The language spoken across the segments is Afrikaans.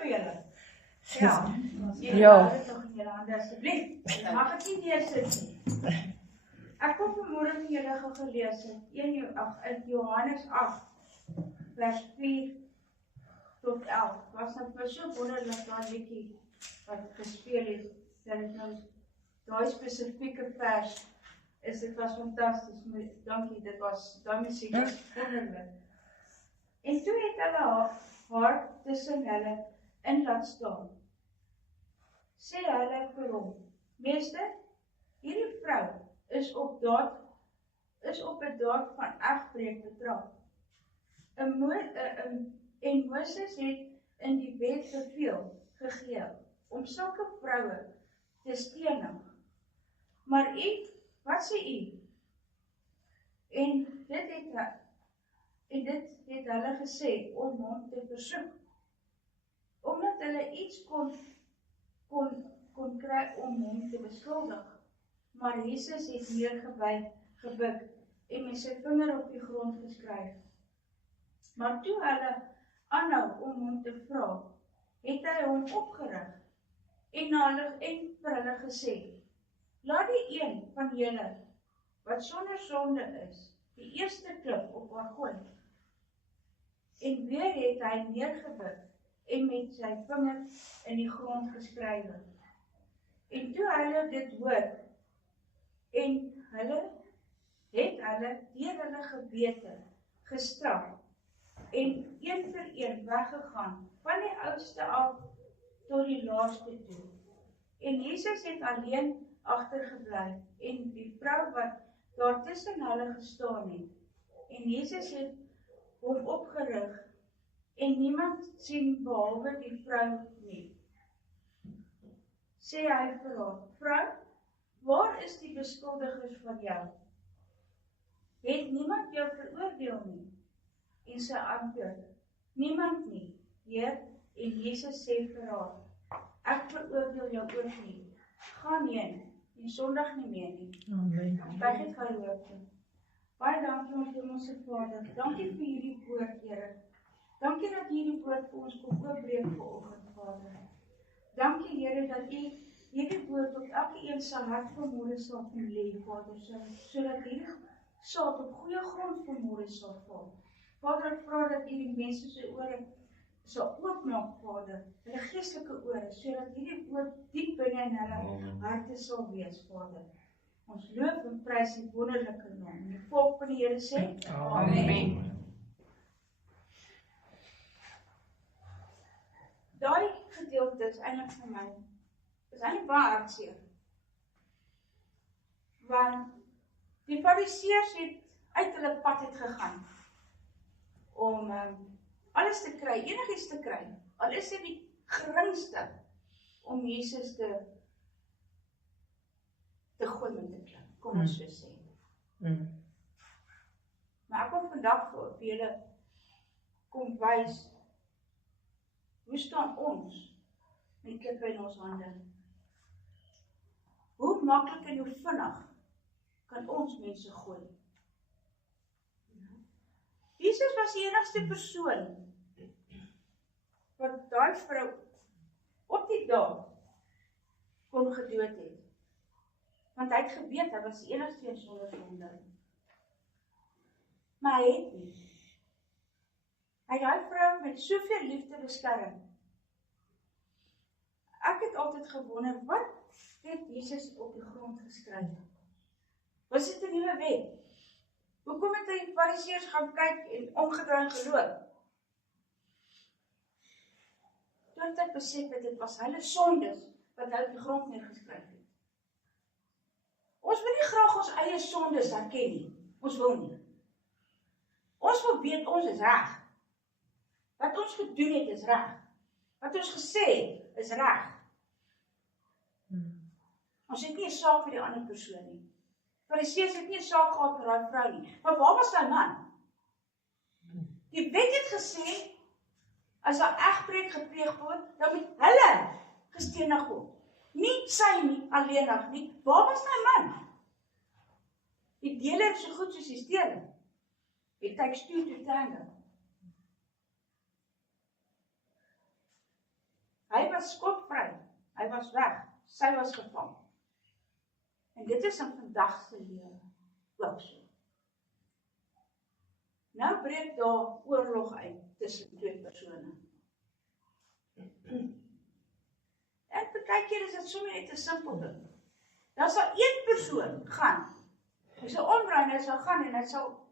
vir julle? Ja. Ja. Dit tog in julle hande asseblief. Jy mag dit nie neersit nie. Ek kom vanmôre vir julle gelees in Johannes 8, vers 4 tot 11. Was nou vir so wonderlik daai liedjie wat gespeel het. Dat het nou daai spesifieke vers is, dit was fantasties. Dankie, dit was daai musiek was wonderlik. En toe het hulle haar tussen hulle in laat staan. Sê hulle vir hom: Meester, hierdie vrou is op 'n daad van egbreek betrap. En Moses het in die wet beveel gegee om sulke vroue te stenig. Maar u, wat sê u? En dit het hulle gesê om hom te versoek, omdat hulle iets kon kry om hom te beskuldig. Maar Jesus het neergebuk en met sy vinger op die grond geskryf. Maar toe hulle aanhou om hom te vra, het hy hom opgerig en vir hulle gesê: Laat die een van julle wat sonder sonde is, die eerste klip op haar gooi. En weer het hy neergebuk en met sy vinger in die grond geskryf. En toe hulle dit hoor, en hulle deur hulle gebete gestraf en een vir een weggegaan, van die oudste af tot die laaste toe. En Jesus het alleen agtergebly en die vrou wat daar tussen hulle gestaan het. En Jesus het hom opgerig en niemand sien behalwe die vrou nie. Sê hy vir haar: Vrou, waar is die beskuldigers van jou? Het niemand jou veroordeel nie? En sy antwoord: Niemand nie, Heer. En Jesus sê vir haar: Ek veroordeel jou ook nie. Gaan heen en sondig nie meer nie. Amen. Buig het gehoor. Baie dankie ons Hemelse Vader. Dankie vir hierdie woord, Here. Dankie dat hierdie woord vir ons kom oopbreek vanoggend, Vader. Dankie, Here, dat U hierdie woord op elke een se hart vanmôre sal lê, Vader, sodat hierdie saad op goeie grond vanmôre sal val. Vader, ek vra dat U die mense se ore sal oopmaak, Vader, hulle geestelike ore, sodat hierdie woord diep binne in hulle harte sal wees, Vader. Ons loof en prys die wonderlike naam. En die volk van die Here sê: Amen. Daardie gedeelte is eintlik vir my, is eintlik baie hartseer. Want die Fariseërs het uit hulle pad het gegaan om alles te kry, enigiets te kry, al is dit die geringste, om Jesus te gooi met te klip, kom ons so sê. Maar ek wil vandag vir julle kom wys, hoe staan ons met klippe in ons hande? Hoe maklik en hoe vinnig kan ons mense gooi? Jesus was die enigste persoon wat daai vrou op die dag kon gedood het. Want hy het geweet, hy was die enigste een sonder sonde. Maar hy het nie. Hy het daai vrou met soveel liefde beskerm. Ek het altyd gewonder, wat het Jesus op die grond geskryf? Was dit 'n nuwe wet? Hoekom het die Fariseërs gaan kyk en omgedraai en geloop? Toe het ek besef dat dit was hulle sondes wat hy op die grond neergeskryf het. Ons wil nie graag ons eie sondes erken nie. Ons wil nie. Ons wil weet ons is reg. Wat ons gedoen het is reg. Wat ons gesê het is reg. Ons het nie 'n saak vir die ander persoon nie. Fariseërs het nie 'n saak gehad vir daai vrou nie. Maar waar was daai man? Die wet het gesê, as daar egbreek gepleeg word, dan moet hulle gestenig word. Nie sy nie, alleenig nie. Waar was daai man? Die dele is so goed soos die stene. It takes two to tango. was skotvry. Hy was weg. Sy was gevang. En dit is in vandag se lewe ook so. Nou breek daar oorlog uit tussen twee persone. En partykeer is dit sommer net 'n simpel ding. Dan sal een persoon gaan. Hy sal omdraai en hy sal gaan en hy sal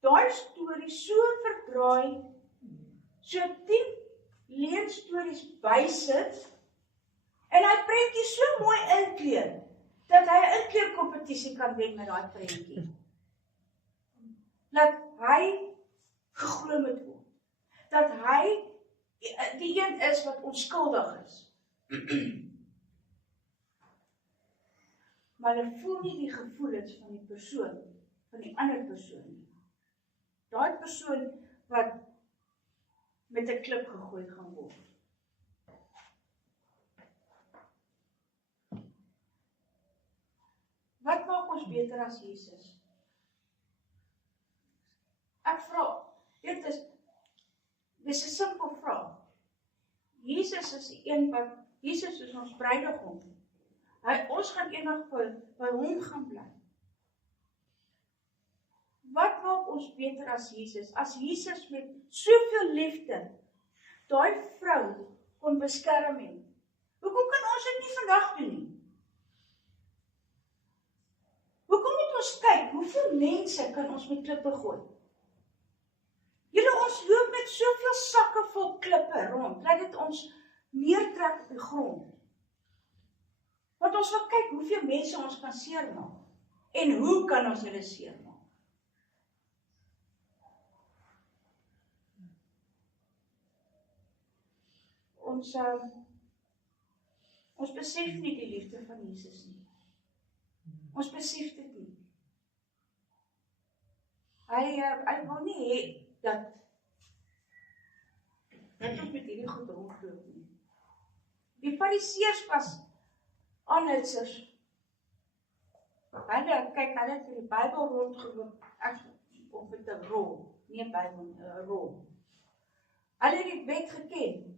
daai storie so verdraai, so 10 leenstories bysit en hy prentjie so mooi inkleer dat hy 'n inkleerkompetisie kan wen met daai prentjie. Dat hy geglo moet word. Dat hy die een is wat onskuldig is. Maar hulle voel nie die gevoelens van die persoon, van die ander persoon nie. Daai persoon wat met 'n klip gegooi gaan word. Wat maak ons beter as Jesus? Ek vra, dis 'n simpel vraag. Jesus is die een wat, Jesus is ons bruidegom. Ons gaan eendag by hom gaan bly. Wat maak ons beter as Jesus? As Jesus met soveel liefde daai vrou kon beskerm het. Hoekom kan ons dit nie vandag doen nie? Hoekom moet ons kyk, hoeveel mense kan ons met klippe gooi? Ons loop met soveel sakke vol klippe rond, laat dit ons neertrek op die grond. Want ons wil kyk hoeveel mense ons kan seermaak. En hoe kan ons hulle seermaak? Ons besef nie die liefde van Jesus nie. Ons besef dit nie. Hy wil nie hê dat ons met hierdie goed rondloop nie. Die Fariseërs was aanhoudsers. Hulle het die Bybel rondgeloop, of met 'n rol, nie 'n Bybel, 'n rol. Hulle het die wet geken.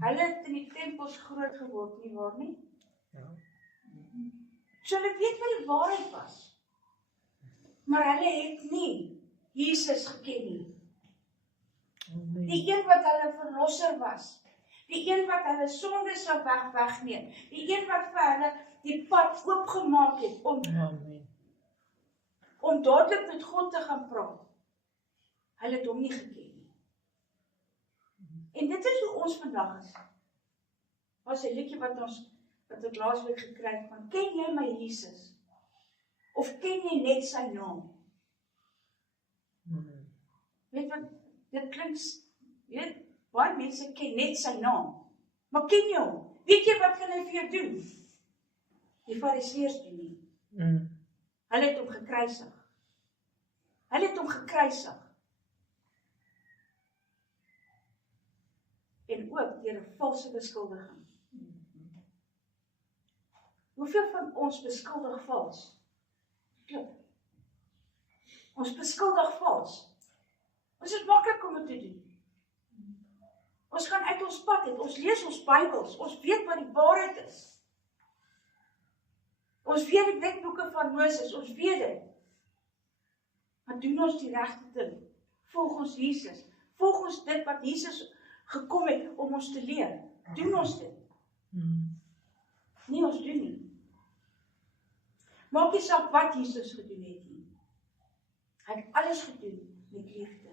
Hulle het in die tempels groot geword, nie waar nie? Ja. So hulle weet wat die waarheid was. Maar hulle het nie Jesus geken nie. Die een wat hulle verlosser was. Die een wat hulle sonde sou wegneem. Die een wat vir hulle die pad oopgemaak het om dadelik met God te gaan praat. Hulle het hom nie geken nie. En dit is hoe ons vandag is. Was 'n liedjie wat ek laasweek gekry het van, ken jy my Jesus? Of ken jy net sy naam? Weet wat, dit klink, baie mense ken net sy naam. Maar ken jy hom? Weet jy wat gaan hy vir jou doen? Die Fariseërs doen nie. Hulle het hom gekruisig. Hulle het hom gekruisig. En ook deur 'n valse beskuldiging. Hoeveel van ons beskuldig vals? Klip. Ons beskuldig vals. Ons is maklik om dit te doen. Ons gaan uit ons pad uit, ons lees ons Bybels, ons weet wat die waarheid is. Ons weet die wetboeke van Moses, ons weet dit. Maar doen ons die regte ding? Volg ons Jesus. Volg ons dit wat Jesus gekom het om ons te leer. Doen ons dit? Nie ons doen nie. Maak nie saak wat Jesus gedoen het nie. Hy het alles gedoen met liefde.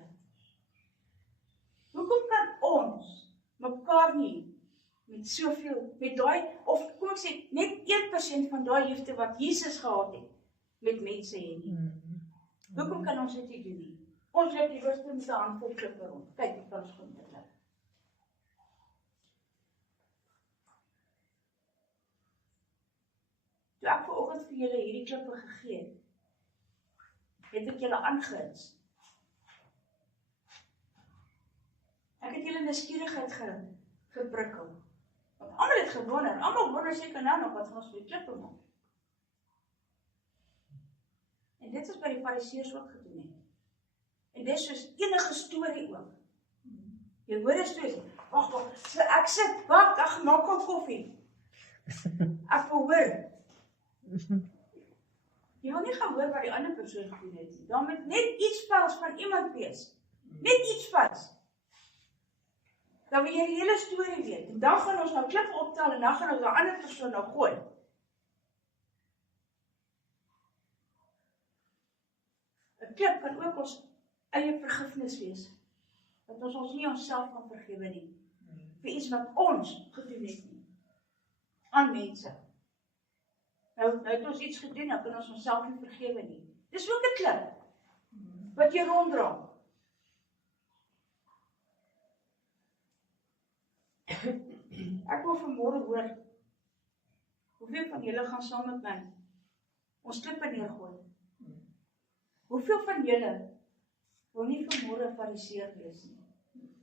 Hoekom kan ons mekaar nie met soveel, met daai, of kom ek sê, net 1% van daai liefde wat Jesus gehad het, met mense hê nie? Hoekom kan ons dit nie doen nie? Ons loop die woeste met 'n handvol klippe rond. Kyk, dit kan ons goed dit lyk. Toe ek vanoggend vir julle hierdie klippe gegee het ek julle aangehits. Ek het julle nuuskierigheid geprikkel. Want almal het gewonder, almal wonder seker nou nog wat gaan ons vir die klippe maak. En dit is by die Fariseërs ook gedoen het. En dit is soos enige storie ook. Jy hoor 'n storie, Wag. So ek sit, wag, ek maak al koffie. Ek wil hoor. Jy wil nie gaan hoor wat die ander persoon gedoen het nie. Daar moet net iets vals van iemand wees. Net iets vals. Dan wil jy die hele storie weet. En dan gaan ons nou klip optel en dan gaan ons die ander persoon nou gooi. Een klip kan ook ons eie vergifnis wees. Dat ons nie onsself kan vergewe nie. Vir iets wat ons gedoen het nie. Aan mense. Nou het ons iets gedoen, dan kan ons onsself nie vergewe nie. Dis ook 'n klip. Wat jy ronddra. Ek wil vanmôre hoor, hoeveel van julle gaan saam met my ons klippe neergooi? Hoeveel van julle wil nie vanmôre 'n fariseer wees nie?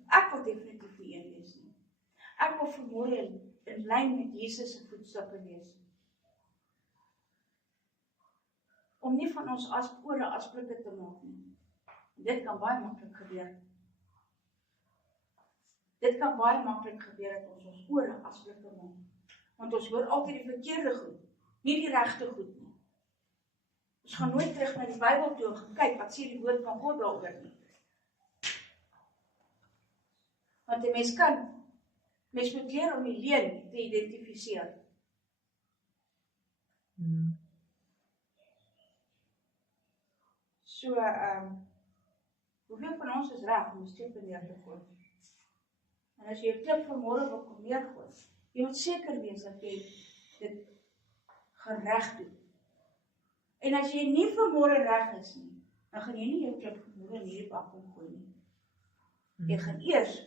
Ek wil definitief nie een wees nie. Ek wil vanmôre in lyn met Jesus se voetstappe wees. Om nie van ons ore asblikke te maak nie. Dit kan baie maklik gebeur. Dit kan baie maklik gebeur dat ons ore asblikke maak. Want ons hoor altyd die verkeerde goed, nie die regte goed nie. Ons gaan nooit terug na die Bybel toe en gaan kyk wat sê die woord van God daaroor nie. Want die mens moet leer om die leuen te identifiseer. So, hoeveel van ons is reg om 'n klippe neer te gooi? En as jy 'n klip vanmôre wil kom neergooi, jy moet seker wees dat jy dit gereg doen. En as jy nie vanmôre reg is nie, dan gaan jy nie jou klip vanmôre in hierdie bak kom gooi nie. Jy gaan eers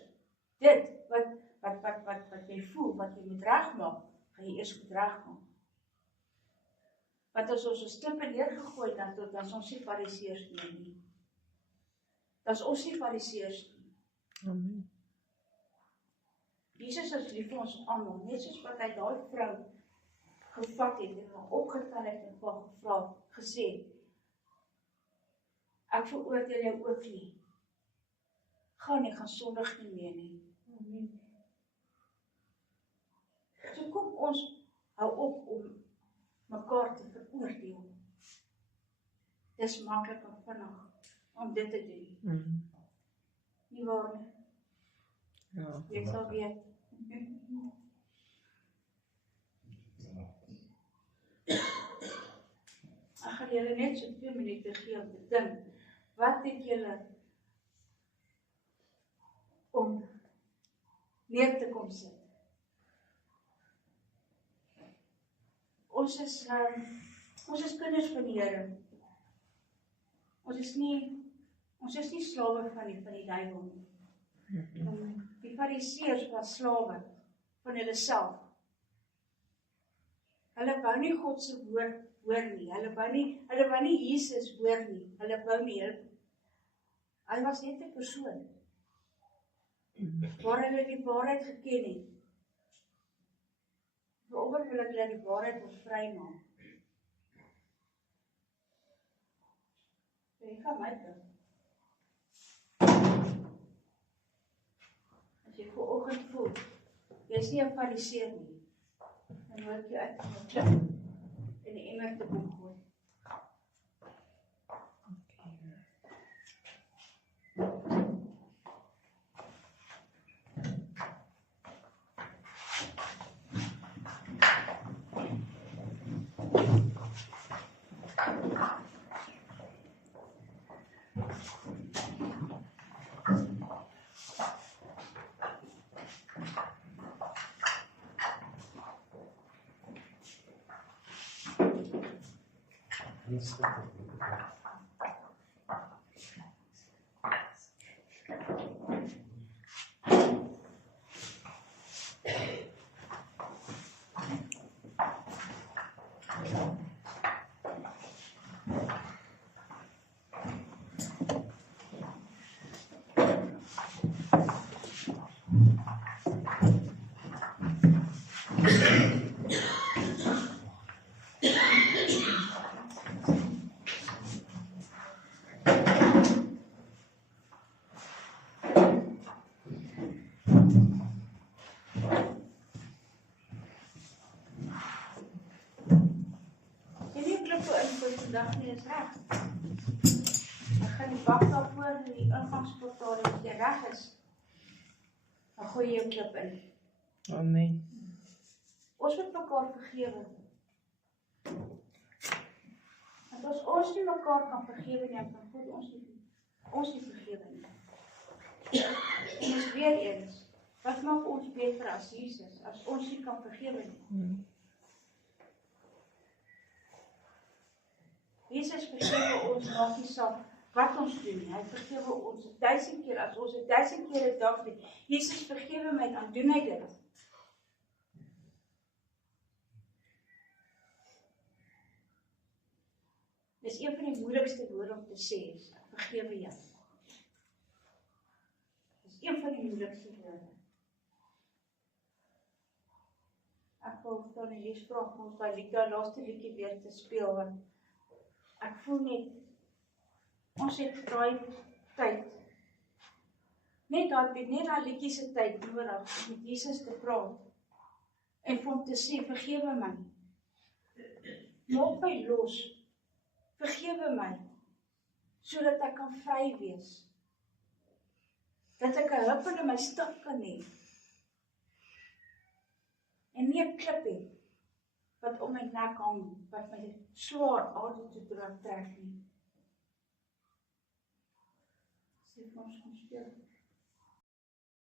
dit wat jy voel, wat jy moet regmaak, gaan jy eers goed regmaak. Want as ons klippe neergegooi dan is ons nie fariseërs nie. Dan is ons nie fariseërs nie. Amen. Jesus is lief vir ons almal, net soos wat hy daai vrou gevat het en haar opgetel het en haar gevra, gesê, ek veroordeel jou ook nie. Gaan nie, gaan sondig nie meer nie. Amen. So kom ons hou op om mekaar te veroordeel. Dis maklik en vinnig om dit te doen. Nie waar nie? Ja. Jy sal weet. Ek gaan julle net so 2 minute gee om te dink. Wat het julle om neer te kom sit? Ons is kinders van die Here. Ons is nie slawe van die duiwel nie. Die fariseërs was slawe van hulle self. Hulle wou nie God se woord hoor nie. Hulle wou nie Jesus hoor nie. Hulle wou nie. Hy was net 'n persoon waar hulle die waarheid geken het. Waaroor wil ek hulle die waarheid ons vrymaak? Jy gaan my terug. As jy vanoggend voel, jy is nie 'n fariseer nie, dan wil ek jou uit om 'n klip in die emmer te kom gooi. vandag nie is reg. Ek gaan die bak daarvoor in die ingangsportaal en as jy reg is, dan gooi jy jou klip in. Amen. Ons moet mekaar vergewe. Want as ons nie mekaar kan vergewe nie, dan God ons nie vergewe nie. En is weer eens, wat maak ons beter as Jesus, as ons nie kan vergewe nie? Jesus vergewe ons maak nie saak wat ons doen nie. Hy vergewe ons 1000 keer, as ons 1000 keer 'n dag doen. Jesus vergewe my, dan doen hy dit. Dis een van die moeilikste woorde om te sê, is, ek vergewe jou. Dis een van die moeilikste woorde. Ek wil dan hier vra ons by die laaste liedjie weer te speel, want ek voel net, ons het daai tyd, net daai liedjie se tyd nodig om met Jesus te praat, en vir hom te sê, vergewe my, maak my los, vergewe my, sodat ek kan vry wees, dat ek 'n heup in my stap kan hê, en nie 'n klip hê, wat om my nek hang, wat my swaar aarde toe trek nie. Sê vir ons speel.